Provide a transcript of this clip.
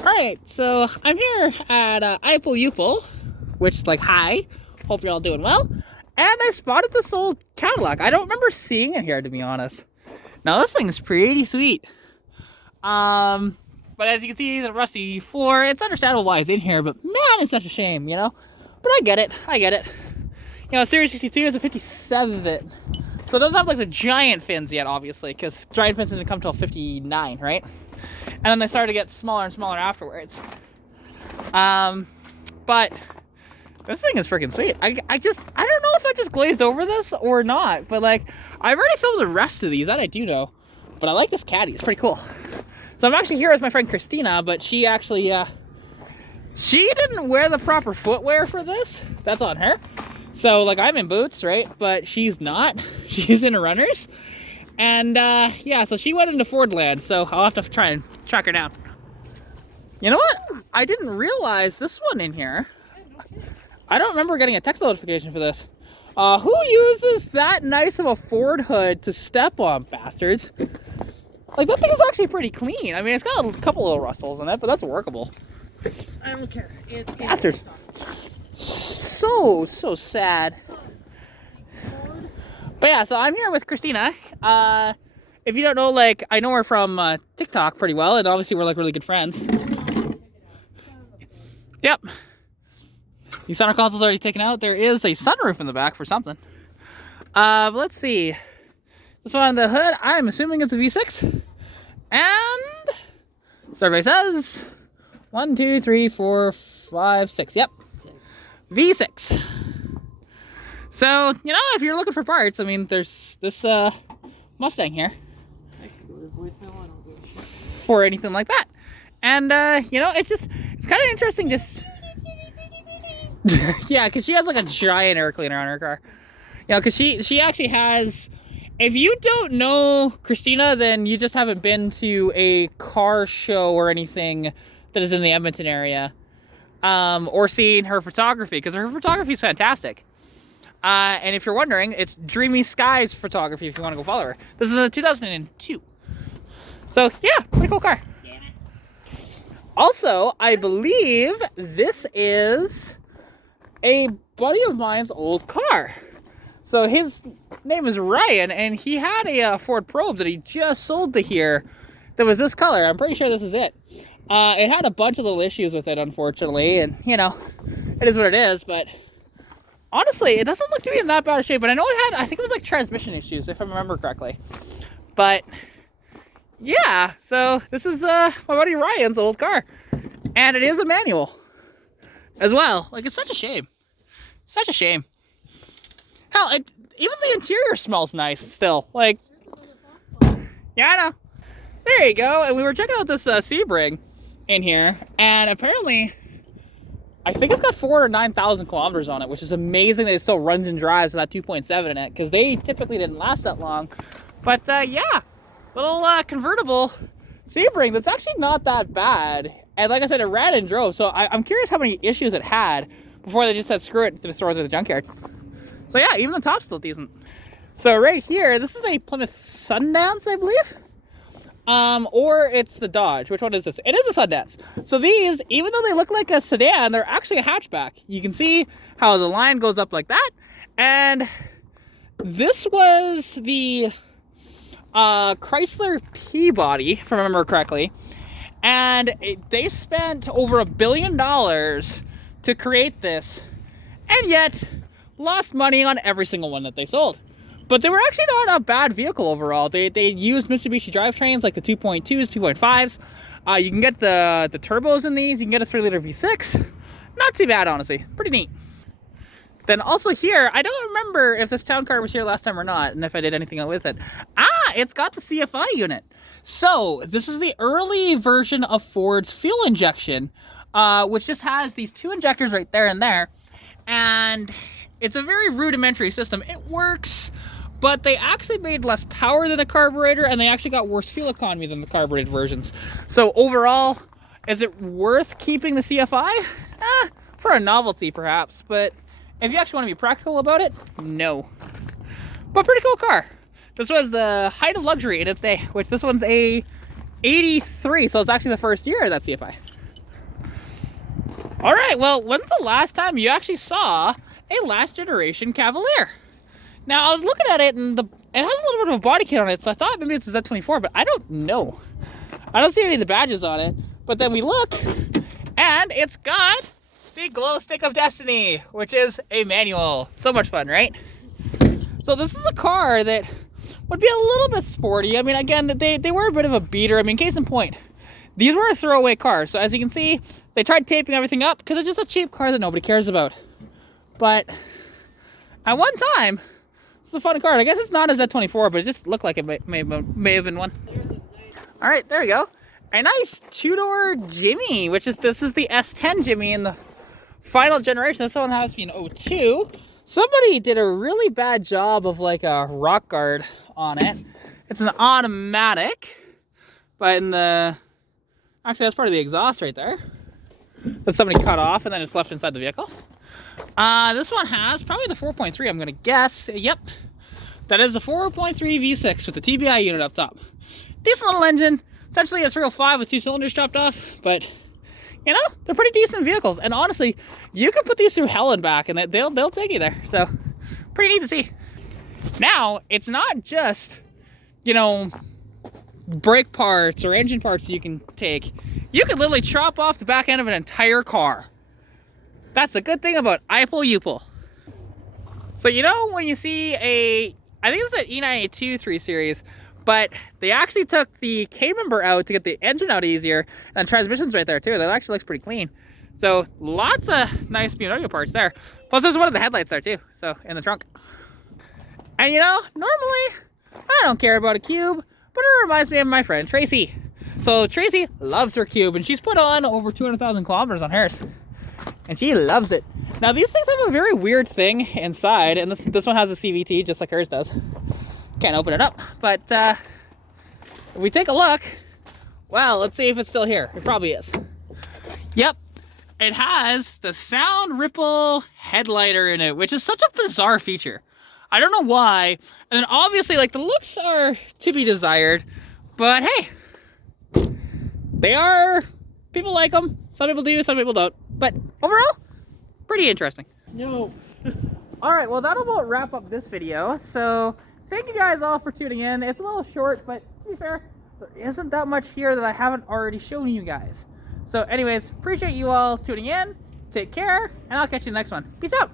Alright, so I'm here at IPull-uPull, which is like, hi, hope you're all doing well. And I spotted this old Cadillac. I don't remember seeing it here, to be honest. Now, this thing's pretty sweet. But as you can see, the rusty floor, it's understandable why it's in here, but man, it's such a shame, you know? But I get it. You know, Series 62 is a 57. So it doesn't have like the giant fins yet, obviously, because giant fins didn't come till 59, right? And then they started to get smaller and smaller afterwards. But this thing is freaking sweet. I don't know if I just glazed over this or not, but like, I've already filmed the rest of these, that I do know. But I like this caddy, it's pretty cool. So I'm actually here with my friend Katarina, but she actually, she didn't wear the proper footwear for this. That's on her. So like, I'm in boots, right? But she's not. She's in runners. And yeah, so she went into Ford land, so I'll have to try and track her down. You know what? I didn't realize this one in here. I don't remember getting a text notification for this. Who uses that nice of a Ford hood to step on, bastards? Like, that thing is actually pretty clean. I mean, it's got a couple little rust holes in it, but that's workable. I don't care. It's bastards. So sad. But yeah, so I'm here with Katarina. If you don't know, like, I know her from TikTok pretty well, and obviously we're like really good friends. Yep. The center console's already taken out. There is a sunroof in the back for something. But let's see. This one on the hood, I'm assuming it's a V6. And survey says 1, 2, 3, 4, 5, 6. Yep. V6. So, you know, if you're looking for parts, I mean, there's this Mustang here. I can go to voicemail, I don't give a shit. For anything like that. And, you know, it's kind of interesting just... yeah, because she has like a giant air cleaner on her car. You know, because she actually has... If you don't know Katarina, then you just haven't been to a car show or anything that is in the Edmonton area. Or seen her photography, because her photography is fantastic. And if you're wondering, it's Dreamy Skies Photography if you want to go follow her. This is a 2002. So, yeah, pretty cool car. Damn it. Also, I believe this is a buddy of mine's old car. So his name is Ryan, and he had a Ford Probe that he just sold to here that was this color. I'm pretty sure this is it. It had a bunch of little issues with it, unfortunately, and, you know, it is what it is, but... Honestly, it doesn't look to be in that bad a shape, but I know it had, I think it was like transmission issues, if I remember correctly. But, yeah, so this is my buddy Ryan's old car. And it is a manual as well. Like, it's such a shame. Such a shame. Hell, even the interior smells nice still. Like, yeah, I know. There you go. And we were checking out this Sebring in here, and apparently... I think it's got 409,000 kilometers on it, which is amazing that it still runs and drives with that 2.7 in it, because they typically didn't last that long. But yeah, little convertible Sebring that's actually not that bad. And like I said, it ran and drove, so I'm curious how many issues it had before they just said screw it to the stores at the junkyard. So yeah, even the top's still decent. So right here, this is a Plymouth Sundance, I believe. Or it's the Dodge. Which one is this? It is a Sundance. So these, even though they look like a sedan, they're actually a hatchback. You can see how the line goes up like that. And this was the Chrysler Peabody, if I remember correctly. And they spent over $1 billion to create this. And yet, lost money on every single one that they sold. But they were actually not a bad vehicle overall. They used Mitsubishi drivetrains like the 2.2s, 2.5s. You can get the turbos in these. You can get a 3-liter V6. Not too bad, honestly. Pretty neat. Then also here, I don't remember if this town car was here last time or not, and if I did anything with it. It's got the CFI unit. So this is the early version of Ford's fuel injection, which just has these 2 injectors right there and there. And it's a very rudimentary system. It works... But they actually made less power than the carburetor, and they actually got worse fuel economy than the carbureted versions. So overall, is it worth keeping the CFI? For a novelty, perhaps. But if you actually want to be practical about it, no. But pretty cool car. This was the height of luxury in its day, which this one's a 83, so it's actually the first year of that CFI. All right, well, when's the last time you actually saw a last generation Cavalier? Now, I was looking at it, and it has a little bit of a body kit on it, so I thought maybe it's a Z24, but I don't know. I don't see any of the badges on it, but then we look, and it's got the glow stick of destiny, which is a manual. So much fun, right? So this is a car that would be a little bit sporty. I mean, again, they were a bit of a beater. I mean, case in point, these were a throwaway car. So as you can see, they tried taping everything up because it's just a cheap car that nobody cares about. But at one time, it's a fun car. I guess it's not a Z24, but it just looked like it may have been one. All right, there we go. A nice two-door Jimmy, this is the S10 Jimmy in the final generation. This one has to be an 02. Somebody did a really bad job of like a rock guard on it. It's an automatic, but actually that's part of the exhaust right there that somebody cut off and then it's left inside the vehicle. This one has probably the 4.3, I'm gonna guess. Yep, that is the 4.3 V6 with the TBI unit up top. Decent little engine, essentially a 305 with 2 cylinders chopped off, but you know, they're pretty decent vehicles. And honestly, you can put these through hell and back and they'll take you there. So pretty neat to see. Now, it's not just, you know, brake parts or engine parts you can take. You can literally chop off the back end of an entire car. That's the good thing about IPull-uPull. So you know when you see I think it's an E92 3 Series, but they actually took the K-member out to get the engine out easier, and transmission's right there too. That actually looks pretty clean. So lots of nice BMW parts there. Plus there's one of the headlights there too, so in the trunk. And you know, normally I don't care about a Cube, but it reminds me of my friend Tracy. So Tracy loves her Cube, and she's put on over 200,000 kilometers on hers, and she loves it. Now these things have a very weird thing inside, and this one has a CVT just like hers does. Can't open it up, but if we take a look, well, let's see if it's still here. It probably is. Yep, it has the sound ripple headlighter in it, which is such a bizarre feature. I don't know why. And then obviously, like, the looks are to be desired, but hey, people like them. Some people do, some people don't. But overall, pretty interesting. No. All right, well, that'll about wrap up this video. So thank you guys all for tuning in. It's a little short, but to be fair, there isn't that much here that I haven't already shown you guys. So anyways, appreciate you all tuning in. Take care, and I'll catch you in the next one. Peace out.